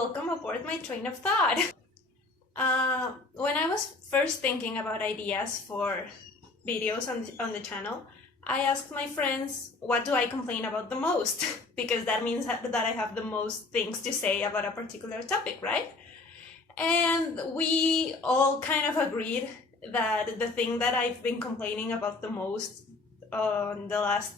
welcome aboard my train of thought. When I was first thinking about ideas for videos on the channel, I asked my friends, what do I complain about the most? Because that means that I have the most things to say about a particular topic, right? And we all kind of agreed that the thing that I've been complaining about the most on the last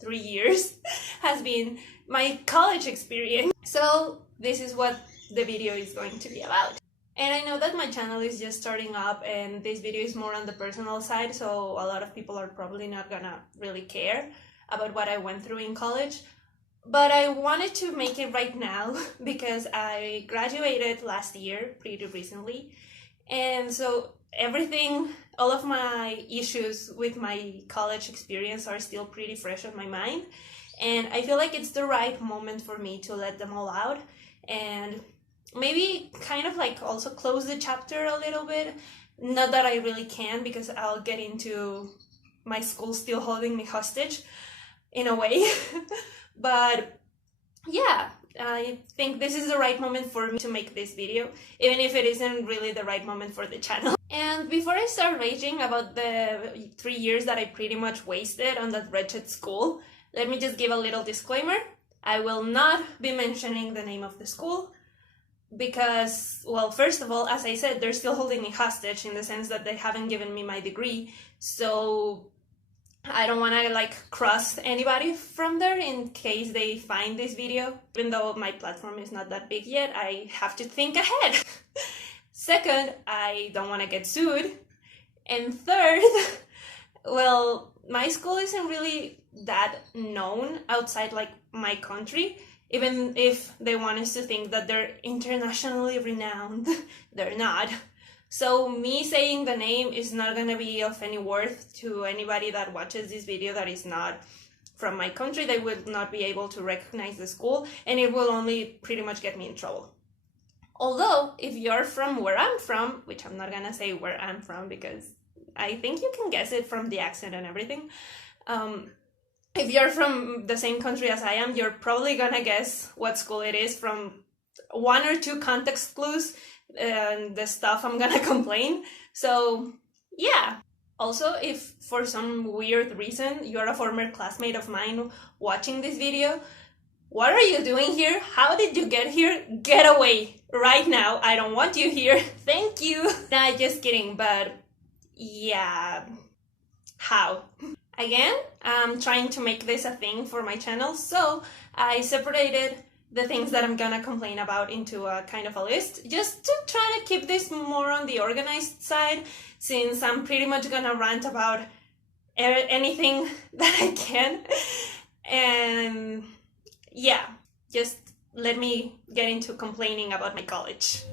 3 years has been my college experience. So this is what the video is going to be about. And I know that my channel is just starting up and this video is more on the personal side, so a lot of people are probably not gonna really care about what I went through in college. But I wanted to make it right now because I graduated last year, pretty recently. And so all of my issues with my college experience are still pretty fresh on my mind. And I feel like it's the right moment for me to let them all out and maybe kind of like also close the chapter a little bit. Not that I really can, because I'll get into my school still holding me hostage in a way. But yeah, I think this is the right moment for me to make this video, even if it isn't really the right moment for the channel. And before I start raging about the 3 years that I pretty much wasted on that wretched school, let me just give a little disclaimer. I will not be mentioning the name of the school because, well, first of all, as I said, they're still holding me hostage in the sense that they haven't given me my degree. So I don't want to like cross anybody from there in case they find this video. Even though my platform is not that big yet, I have to think ahead. Second, I don't want to get sued. And third, well, my school isn't really that known outside like my country, even if they want us to think that they're internationally renowned. They're not. So me saying the name is not going to be of any worth to anybody that watches this video that is not from my country. They will not be able to recognize the school, and it will only pretty much get me in trouble. Although, if you're from where I'm from, which I'm not going to say where I'm from because I think you can guess it from the accent and everything. If you're from the same country as I am, you're probably gonna guess what school it is from 1 or 2 context clues and the stuff I'm gonna complain. So yeah. Also, if for some weird reason you're a former classmate of mine watching this video, what are you doing here? How did you get here? Get away right now. I don't want you here. Thank you. Nah, just kidding, but yeah. How? Again, I'm trying to make this a thing for my channel, so I separated the things that I'm gonna complain about into a kind of a list, just to try to keep this more on the organized side, since I'm pretty much gonna rant about anything that I can. And yeah, just let me get into complaining about my college.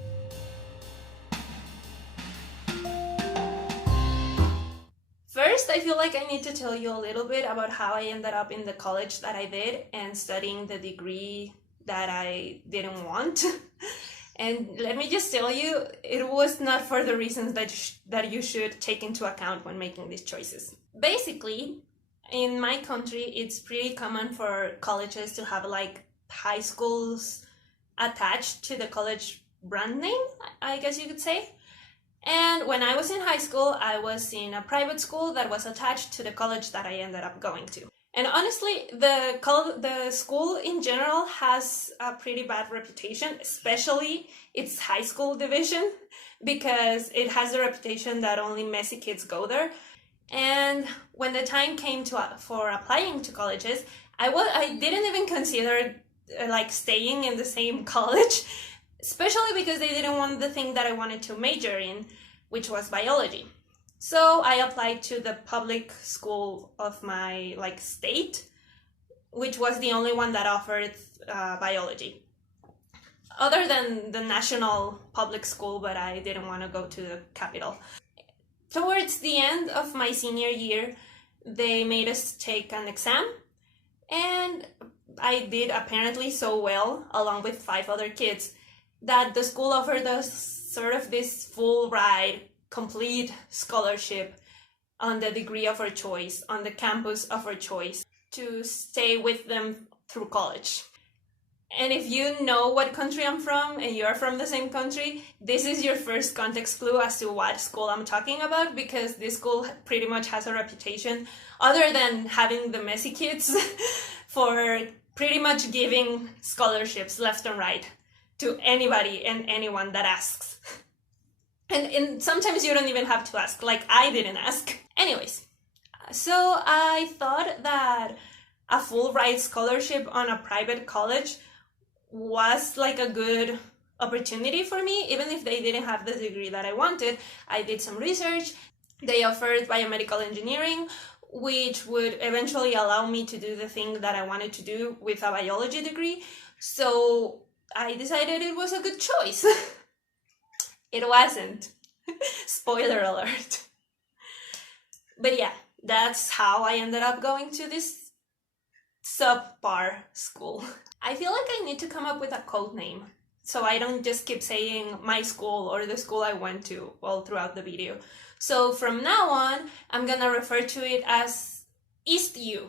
First, I feel like I need to tell you a little bit about how I ended up in the college that I did and studying the degree that I didn't want. And let me just tell you, it was not for the reasons that you should take into account when making these choices. Basically, in my country, it's pretty common for colleges to have like high schools attached to the college brand name, I guess you could say. And when I was in high school, I was in a private school that was attached to the college that I ended up going to. And honestly, the school in general has a pretty bad reputation, especially its high school division, because it has the reputation that only messy kids go there. And when the time came for applying to colleges, I didn't even consider like staying in the same college, especially because they didn't want the thing that I wanted to major in, which was biology. So I applied to the public school of my state, which was the only one that offered biology. Other than the national public school, but I didn't want to go to the capital. Towards the end of my senior year, they made us take an exam, and I did apparently so well, along with 5 other kids, that the school offered us sort of this full ride, complete scholarship on the degree of our choice, on the campus of our choice, to stay with them through college. And if you know what country I'm from and you're from the same country, this is your first context clue as to what school I'm talking about, because this school pretty much has a reputation, other than having the messy kids, for pretty much giving scholarships left and right to anybody and anyone that asks. And sometimes you don't even have to ask, like I didn't ask. Anyways, so I thought that a full ride scholarship on a private college was like a good opportunity for me, even if they didn't have the degree that I wanted. I did some research. They offered biomedical engineering, which would eventually allow me to do the thing that I wanted to do with a biology degree. So I decided it was a good choice. It wasn't. Spoiler alert. But yeah, that's how I ended up going to this subpar school. I feel like I need to come up with a code name, so I don't just keep saying my school or the school I went to all throughout the video. So from now on, I'm gonna refer to it as East U.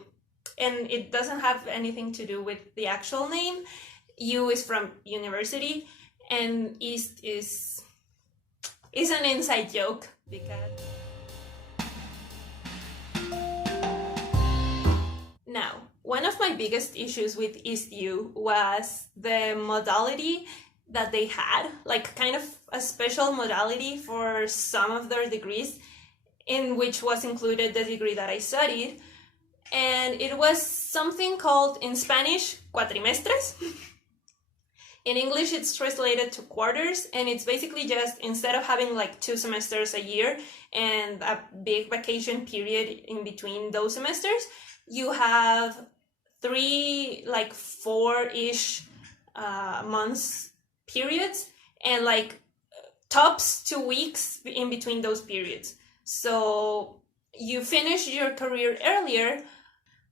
And it doesn't have anything to do with the actual name. U is from university, and East is an inside joke, because... Now, one of my biggest issues with East U was the modality that they had, like kind of a special modality for some of their degrees, in which was included the degree that I studied. And it was something called, in Spanish, cuatrimestres. In English, it's translated to quarters, and it's basically just, instead of having like 2 semesters a year and a big vacation period in between those semesters, you have 3, like 4-ish months periods, and like tops 2 weeks in between those periods. So you finish your career earlier.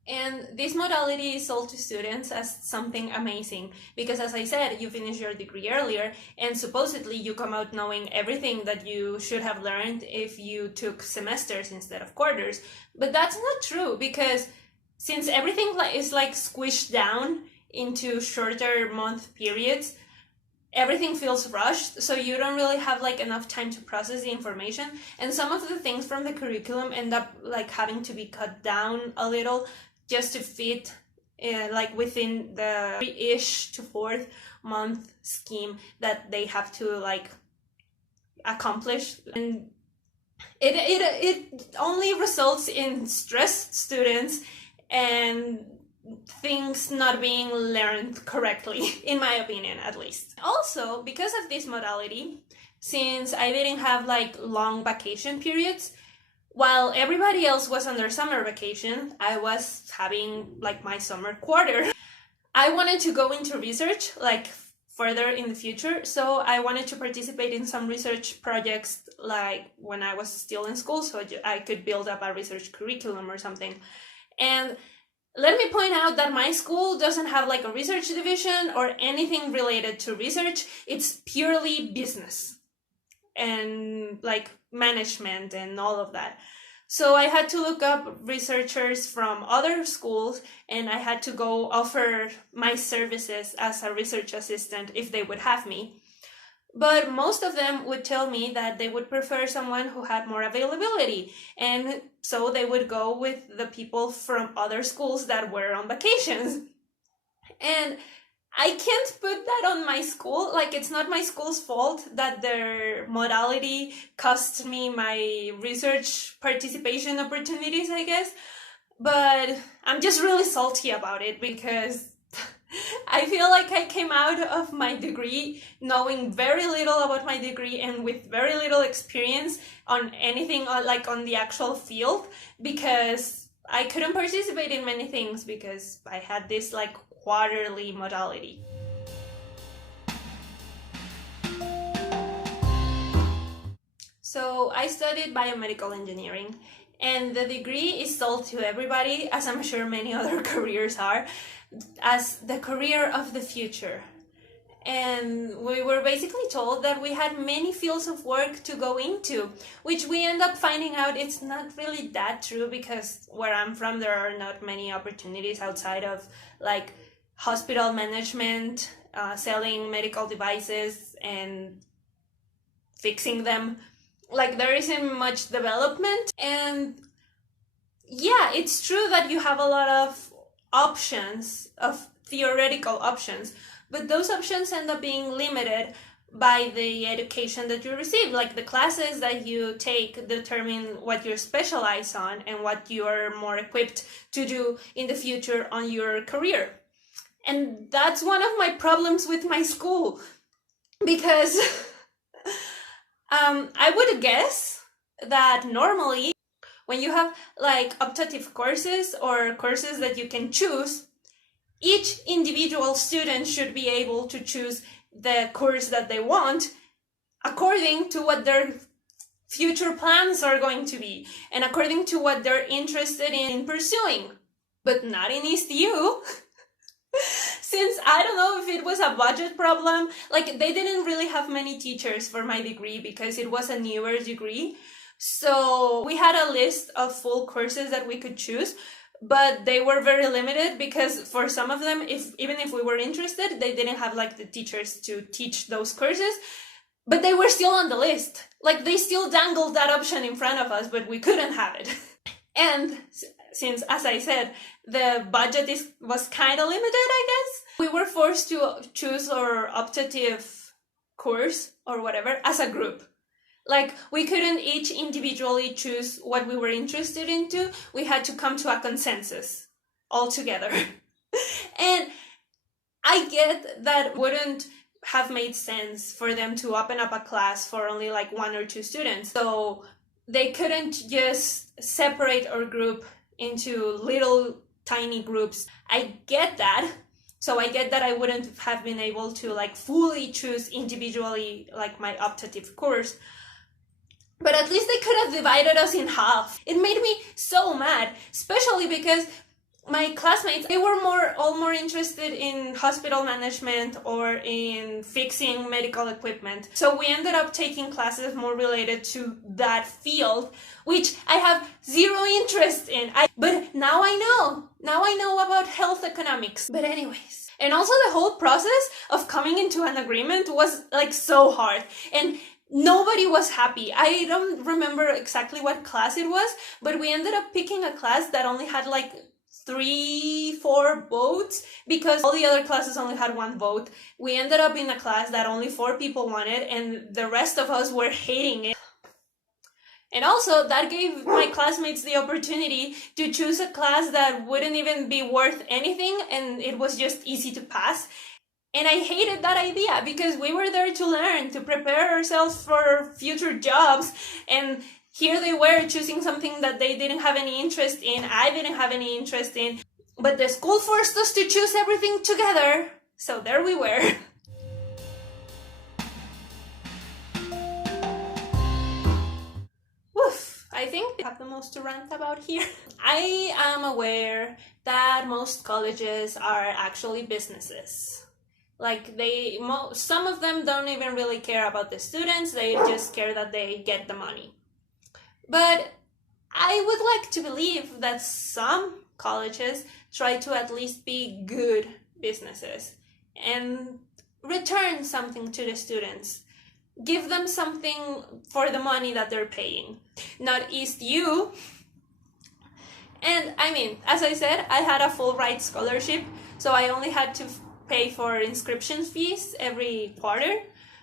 And this modality is sold to students as something amazing, because as I said, you finish your degree earlier, and supposedly you come out knowing everything that you should have learned if you took semesters instead of quarters. But that's not true, because since everything is like squished down into shorter month periods, everything feels rushed, so you don't really have like enough time to process the information, and some of the things from the curriculum end up like having to be cut down a little just to fit like within the 3-ish to 4th month scheme that they have to like accomplish. And it only results in stressed students and things not being learned correctly, in my opinion at least. Also, because of this modality, since I didn't have like long vacation periods, while everybody else was on their summer vacation, I was having like my summer quarter. I wanted to go into research like further in the future, so I wanted to participate in some research projects like when I was still in school, so I could build up a research curriculum or something. And let me point out that my school doesn't have like a research division or anything related to research. It's purely business and like management and all of that. So I had to look up researchers from other schools, and I had to go offer my services as a research assistant if they would have me. But most of them would tell me that they would prefer someone who had more availability, and so they would go with the people from other schools that were on vacations. And I can't put that on my school. Like, it's not my school's fault that their modality cost me my research participation opportunities, I guess. But I'm just really salty about it, because I feel like I came out of my degree knowing very little about my degree and with very little experience on anything like on the actual field, because I couldn't participate in many things because I had this like quarterly modality. So I studied biomedical engineering, and the degree is sold to everybody, as I'm sure many other careers are, as the career of the future. And we were basically told that we had many fields of work to go into, which we end up finding out it's not really that true, because where I'm from there are not many opportunities outside of like hospital management, selling medical devices and fixing them. Like, there isn't much development. And yeah, it's true that you have a lot of options, of theoretical options, but those options end up being limited by the education that you receive. Like, the classes that you take determine what you specialize on and what you are more equipped to do in the future on your career. And that's one of my problems with my school, because I would guess that normally when you have like optative courses or courses that you can choose, each individual student should be able to choose the course that they want according to what their future plans are going to be and according to what they're interested in pursuing. But not in East U. Since I don't know if it was a budget problem, like they didn't really have many teachers for my degree because it was a newer degree. So we had a list of full courses that we could choose, but they were very limited because for some of them, even if we were interested, they didn't have like the teachers to teach those courses, but they were still on the list. Like, they still dangled that option in front of us, but we couldn't have it. And since, as I said, the budget was kind of limited, I guess, we were forced to choose our optative course or whatever as a group. Like, we couldn't each individually choose what we were interested into. We had to come to a consensus all together. And I get that wouldn't have made sense for them to open up a class for only like 1 or 2 students. So they couldn't just separate our group into little tiny groups. I get that. So I get that I wouldn't have been able to like fully choose individually like my optative course. But at least they could have divided us in half. It made me so mad, especially because my classmates, they were all more interested in hospital management or in fixing medical equipment. So we ended up taking classes more related to that field, which I have zero interest in. But now I know. Now I know about health economics. But anyways. And also the whole process of coming into an agreement was like so hard. And nobody was happy. I don't remember exactly what class it was, but we ended up picking a class that only had like 3-4 votes because all the other classes only had 1 vote. We ended up in a class that only 4 people wanted, and the rest of us were hating it. And also, that gave my classmates the opportunity to choose a class that wouldn't even be worth anything, and it was just easy to pass. And I hated that idea because we were there to learn, to prepare ourselves for future jobs. And here they were choosing something that they didn't have any interest in. I didn't have any interest in. But the school forced us to choose everything together. So there we were. Woof. I think I have the most to rant about here. I am aware that most colleges are actually businesses. Like, some of them don't even really care about the students, they just care that they get the money. But I would like to believe that some colleges try to at least be good businesses and return something to the students. Give them something for the money that they're paying. Not East U. And I mean, as I said, I had a full ride scholarship, so I only had to pay for inscription fees every quarter,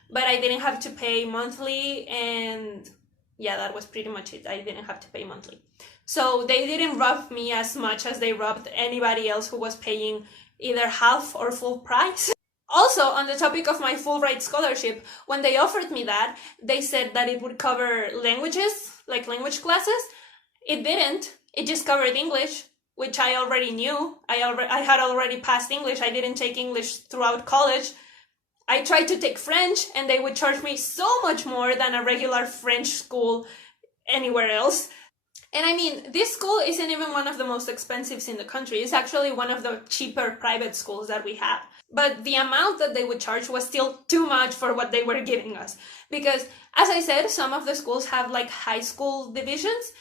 but I didn't have to pay monthly, and yeah, that was pretty much it. I didn't have to pay monthly. So they didn't rob me as much as they robbed anybody else who was paying either half or full price. Also, on the topic of my full ride scholarship, when they offered me that, they said that it would cover languages, like language classes. It didn't. It just covered English, which I already knew. I had already passed English. I didn't take English throughout college. I tried to take French, and they would charge me so much more than a regular French school anywhere else. And I mean, this school isn't even one of the most expensive in the country. It's actually one of the cheaper private schools that we have. But the amount that they would charge was still too much for what they were giving us. Because, as I said, some of the schools have like high school divisions,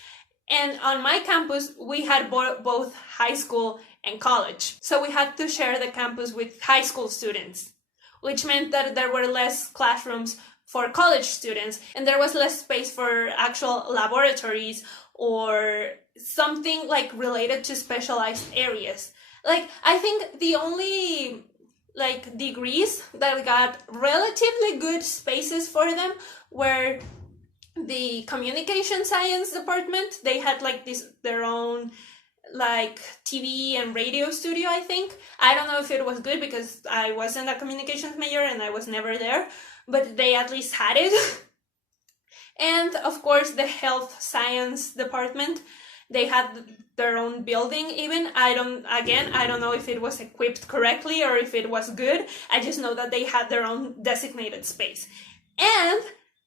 And on my campus, we had both high school and college. So we had to share the campus with high school students, which meant that there were less classrooms for college students, and there was less space for actual laboratories or something like related to specialized areas. Like, I think the only like degrees that got relatively good spaces for them were the communication science department. They had like their own like TV and radio studio, I think. I don't know if it was good because I wasn't a communications major and I was never there, but they at least had it. And of course the health science department, they had their own building even. I don't know if it was equipped correctly or if it was good. I just know that they had their own designated space. And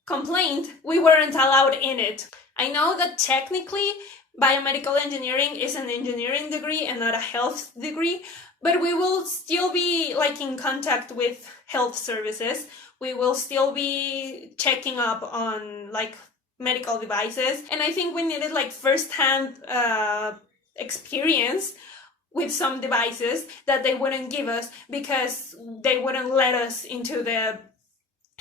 complaint, we weren't allowed in it. I know that technically biomedical engineering is an engineering degree and not a health degree, but we will still be like in contact with health services. We will still be checking up on like medical devices, and I think we needed like first-hand experience with some devices that they wouldn't give us because they wouldn't let us into the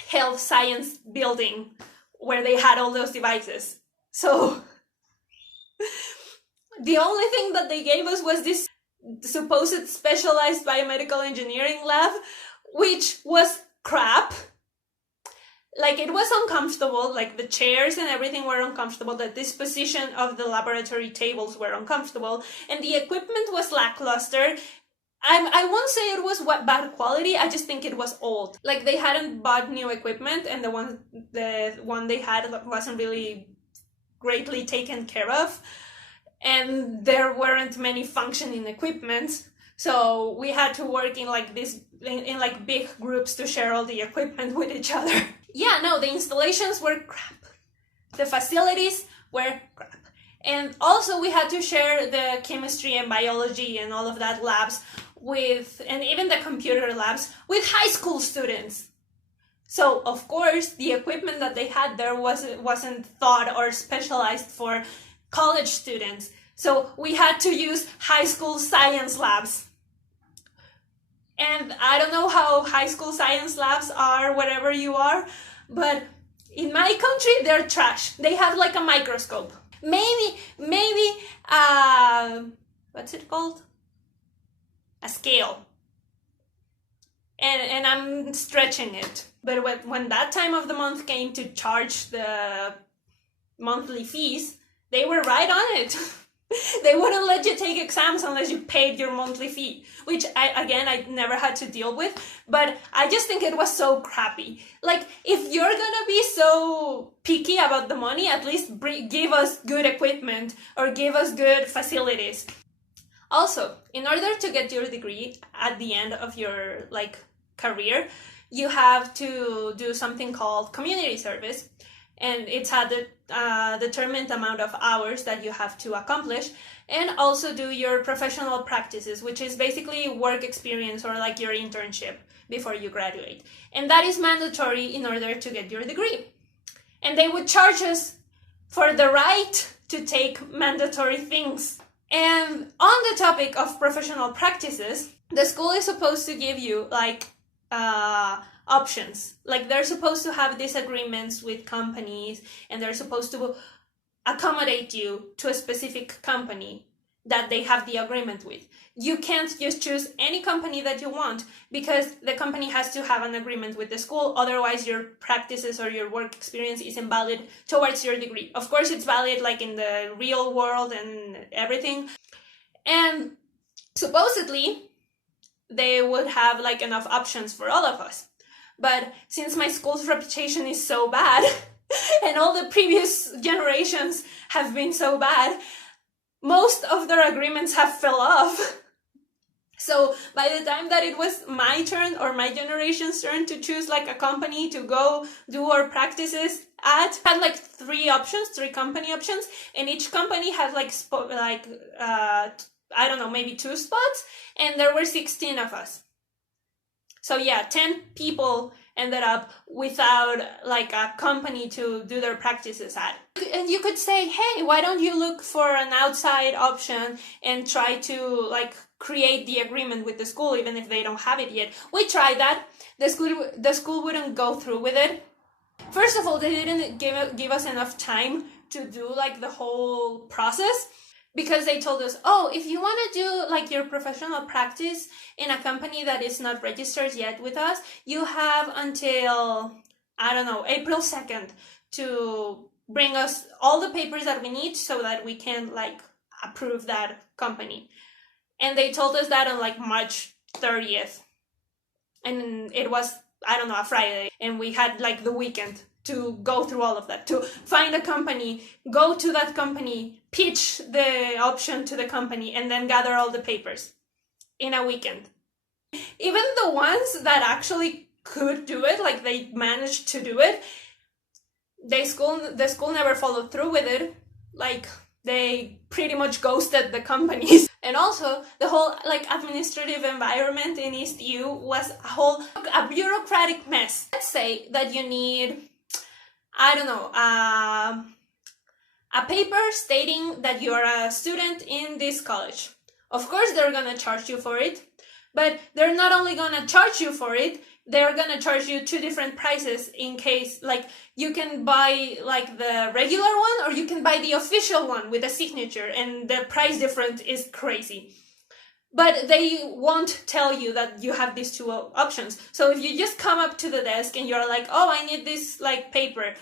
health science building where they had all those devices. So the only thing that they gave us was this supposed specialized biomedical engineering lab, which was crap. Like, it was uncomfortable, like the chairs and everything were uncomfortable, the disposition of the laboratory tables were uncomfortable, and the equipment was lackluster. I won't say it was bad quality, I just think it was old. Like, they hadn't bought new equipment, and the one they had wasn't really greatly taken care of, and there weren't many functioning equipment, so we had to work in like in like big groups to share all the equipment with each other. Yeah, no, the installations were crap. The facilities were crap. And also we had to share the chemistry and biology and all of that labs with, and even the computer labs, with high school students. So, of course, the equipment that they had there wasn't thought or specialized for college students. So we had to use high school science labs. And I don't know how high school science labs are wherever you are, but in my country, they're trash. They have like a microscope. Maybe, what's it called? A scale. And I'm stretching it. But when that time of the month came to charge the monthly fees, they were right on it. They wouldn't let you take exams unless you paid your monthly fee, which I never had to deal with, but I just think it was so crappy. Like, if you're gonna be so picky about the money, at least give us good equipment or give us good facilities. Also, in order to get your degree at the end of your career, you have to do something called community service. And it's a determined amount of hours that you have to accomplish, and also do your professional practices, which is basically work experience or like your internship before you graduate. And that is mandatory in order to get your degree. And they would charge us for the right to take mandatory things. And on the topic of professional practices, the school is supposed to give you options. Like, they're supposed to have these agreements with companies, and they're supposed to accommodate you to a specific company that they have the agreement with. You can't just choose any company that you want, because the company has to have an agreement with the school, otherwise your practices or your work experience is invalid towards your degree. Of course, it's valid like in the real world and everything. And supposedly they would have like enough options for all of us. But since my school's reputation is so bad, and all the previous generations have been so bad, most of their agreements have fell off. So by the time that it was my turn or my generation's turn to choose like a company to go do our practices at, had like three company options, and each company had I don't know, maybe 2 spots, and there were 16 of us. So yeah, 10 people ended up without like a company to do their practices at. And you could say, hey, why don't you look for an outside option and try to like create the agreement with the school even if they don't have it yet. We tried that. The school wouldn't go through with it. First of all, they didn't give us enough time to do like the whole process, because they told us, oh, if you want to do like your professional practice in a company that is not registered yet with us, you have until, I don't know, April 2nd to bring us all the papers that we need so that we can like approve that company. And they told us that on like March 30th. And it was, I don't know, a Friday. And we had like the weekend to go through all of that, to find a company, go to that company, pitch the option to the company, and then gather all the papers in a weekend. Even the ones that actually could do it, like they managed to do it, the school never followed through with it. Like they pretty much ghosted the companies. And also the whole like administrative environment in East U was a bureaucratic mess. Let's say that you need, I don't know, a paper stating that you are a student in this college. Of course they're gonna charge you for it, but they're not only gonna charge you for it, they're gonna charge you two different prices in case, like, you can buy like the regular one or you can buy the official one with a signature, and the price difference is crazy. But they won't tell you that you have these two options. So if you just come up to the desk and you're like, oh, I need this like paper,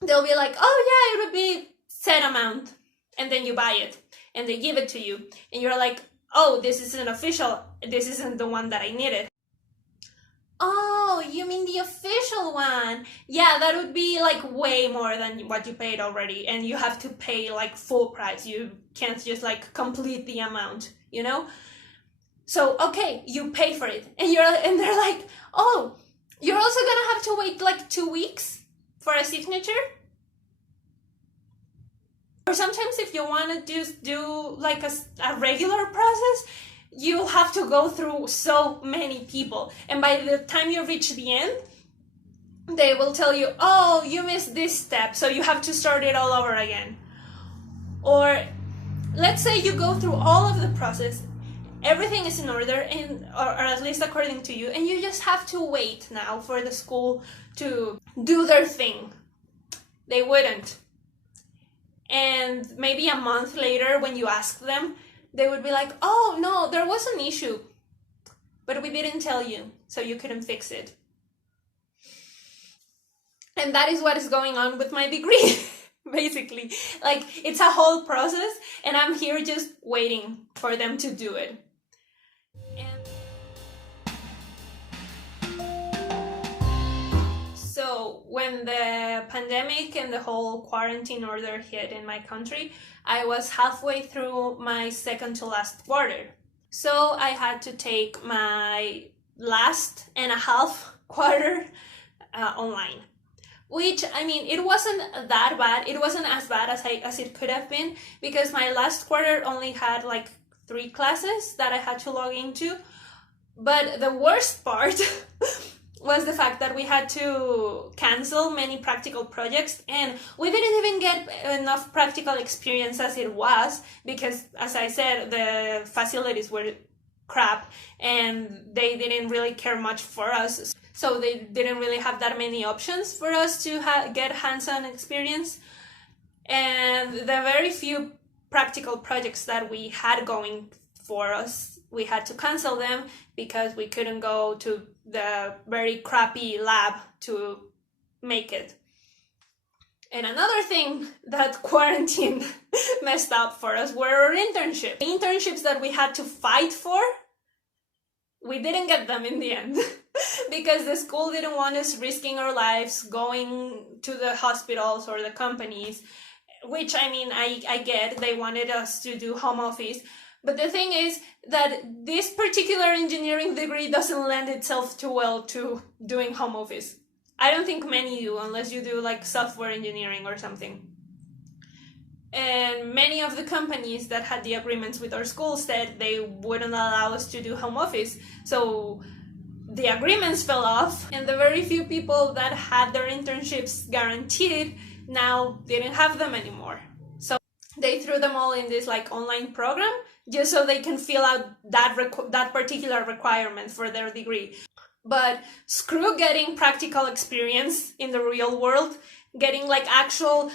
they'll be like, oh yeah, it would be set amount. And then you buy it and they give it to you. And you're like, oh, this isn't official. This isn't the one that I needed. Oh, you mean the official one? Yeah, that would be like way more than what you paid already. And you have to pay like full price. You can't just like complete the amount, you know? So, okay, you pay for it. And they're like, oh, you're also gonna have to wait like 2 weeks for a signature? Or sometimes if you want to just do like a regular process, you have to go through so many people. And by the time you reach the end, they will tell you, oh, you missed this step, so you have to start it all over again. Or let's say you go through all of the process, everything is in order, or at least according to you, and you just have to wait now for the school to do their thing. They wouldn't. And maybe a month later, when you ask them, they would be like, oh, no, there was an issue, but we didn't tell you, so you couldn't fix it. And that is what is going on with my degree, basically. Like, it's a whole process, and I'm here just waiting for them to do it. So when the pandemic and the whole quarantine order hit in my country, I was halfway through my second to last quarter. So I had to take my last and a half quarter online. Which, I mean, it wasn't that bad. It wasn't as bad as it could have been, because my last quarter only had like 3 classes that I had to log into. But the worst part was the fact that we had to cancel many practical projects, and we didn't even get enough practical experience as it was, because, as I said, the facilities were crap and they didn't really care much for us. So they didn't really have that many options for us to get hands-on experience. And the very few practical projects that we had going for us, we had to cancel them because we couldn't go to the very crappy lab to make it. And another thing that quarantine messed up for us were our internships. The internships that we had to fight for, we didn't get them in the end because the school didn't want us risking our lives going to the hospitals or the companies, which, I mean, I get. They wanted us to do home office. But the thing is that this particular engineering degree doesn't lend itself too well to doing home office. I don't think many do, unless you do like software engineering or something. And many of the companies that had the agreements with our school said they wouldn't allow us to do home office. So the agreements fell off, and the very few people that had their internships guaranteed now didn't have them anymore. So they threw them all in this like online program just so they can fill out that particular requirement for their degree. But screw getting practical experience in the real world, getting like actual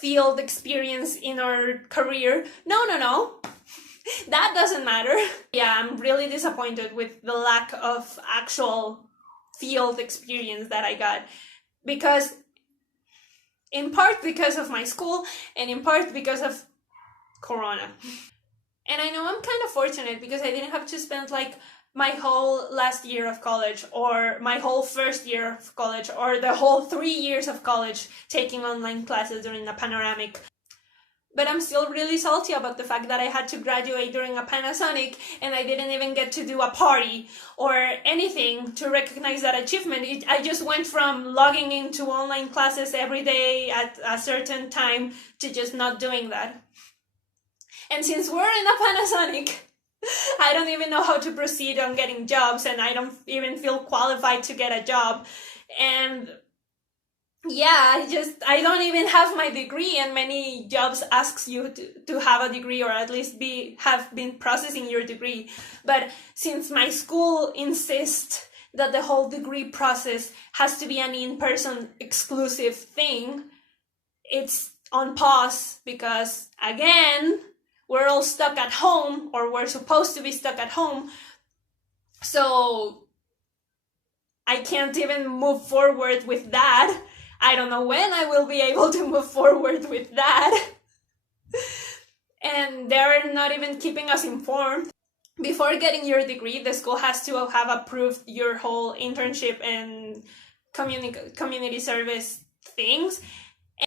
field experience in our career. No. That doesn't matter. Yeah, I'm really disappointed with the lack of actual field experience that I got, because in part because of my school and in part because of Corona. And I know I'm kind of fortunate because I didn't have to spend like my whole last year of college or my whole first year of college or the whole 3 years of college taking online classes during a panoramic. But I'm still really salty about the fact that I had to graduate during a Panasonic and I didn't even get to do a party or anything to recognize that achievement. I just went from logging into online classes every day at a certain time to just not doing that. And since we're in a Panasonic, I don't even know how to proceed on getting jobs, and I don't even feel qualified to get a job. And yeah, I don't even have my degree, and many jobs asks you to have a degree or at least have been processing your degree. But since my school insists that the whole degree process has to be an in-person exclusive thing, it's on pause because, again, we're all stuck at home, or we're supposed to be stuck at home. So I can't even move forward with that. I don't know when I will be able to move forward with that. And they're not even keeping us informed. Before getting your degree, the school has to have approved your whole internship and community service things. And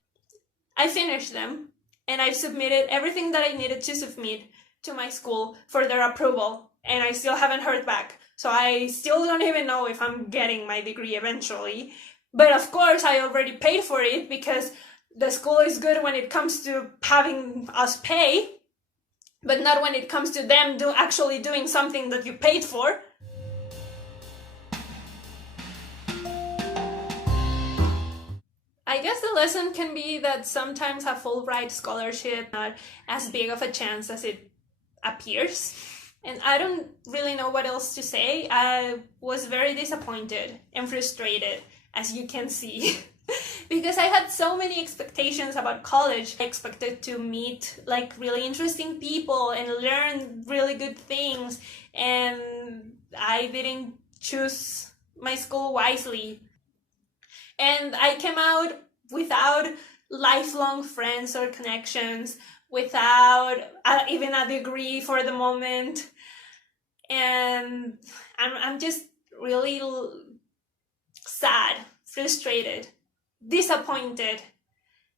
I finished them, and I've submitted everything that I needed to submit to my school for their approval, and I still haven't heard back. So I still don't even know if I'm getting my degree eventually. But of course, I already paid for it because the school is good when it comes to having us pay, but not when it comes to them actually doing something that you paid for. I guess the lesson can be that sometimes a Fulbright scholarship not as big of a chance as it appears. And I don't really know what else to say. I was very disappointed and frustrated, as you can see, because I had so many expectations about college. I expected to meet like really interesting people and learn really good things, and I didn't choose my school wisely. And I came out without lifelong friends or connections, without even a degree for the moment. And I'm just really sad, frustrated, disappointed,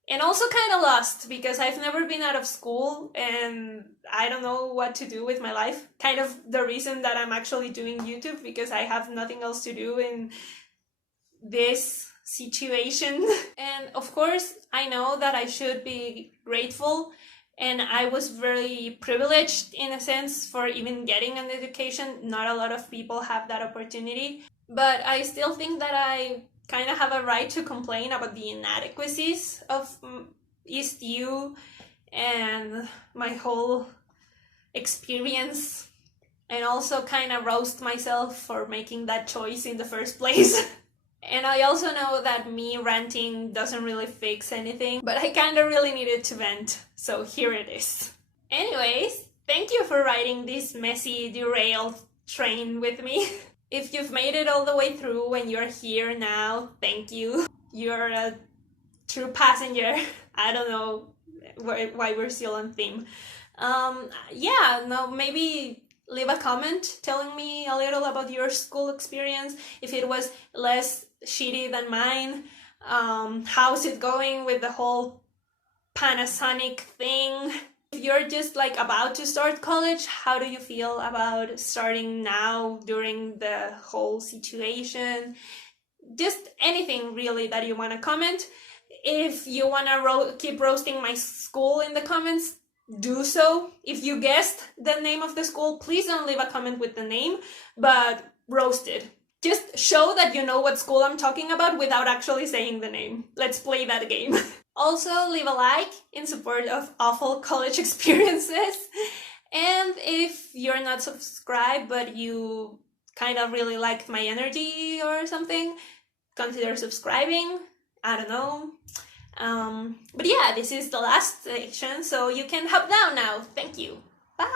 and also kind of lost because I've never been out of school and I don't know what to do with my life. Kind of the reason that I'm actually doing YouTube, because I have nothing else to do in this situation. And of course, I know that I should be grateful, and I was very privileged in a sense for even getting an education. Not a lot of people have that opportunity, but I still think that I kind of have a right to complain about the inadequacies of East U and my whole experience, and also kind of roast myself for making that choice in the first place. And I also know that me ranting doesn't really fix anything, but I kind of really needed to vent, so here it is. Anyways, thank you for riding this messy, derailed train with me. If you've made it all the way through and you're here now, thank you. You're a true passenger. I don't know why we're still on theme. Maybe leave a comment telling me a little about your school experience, if it was less shitty than mine. How's it going with the whole Panasonic thing? If you're just like about to start college, how do you feel about starting now during the whole situation? Just anything really that you want to comment. If you want to keep roasting my school in the comments, do so. If you guessed the name of the school, please don't leave a comment with the name, but roast it. Just show that you know what school I'm talking about without actually saying the name. Let's play that game. Also, leave a like in support of awful college experiences. And if you're not subscribed but you kind of really liked my energy or something, consider subscribing. I don't know. But yeah, this is the last section, so you can hop down now. Thank you. Bye!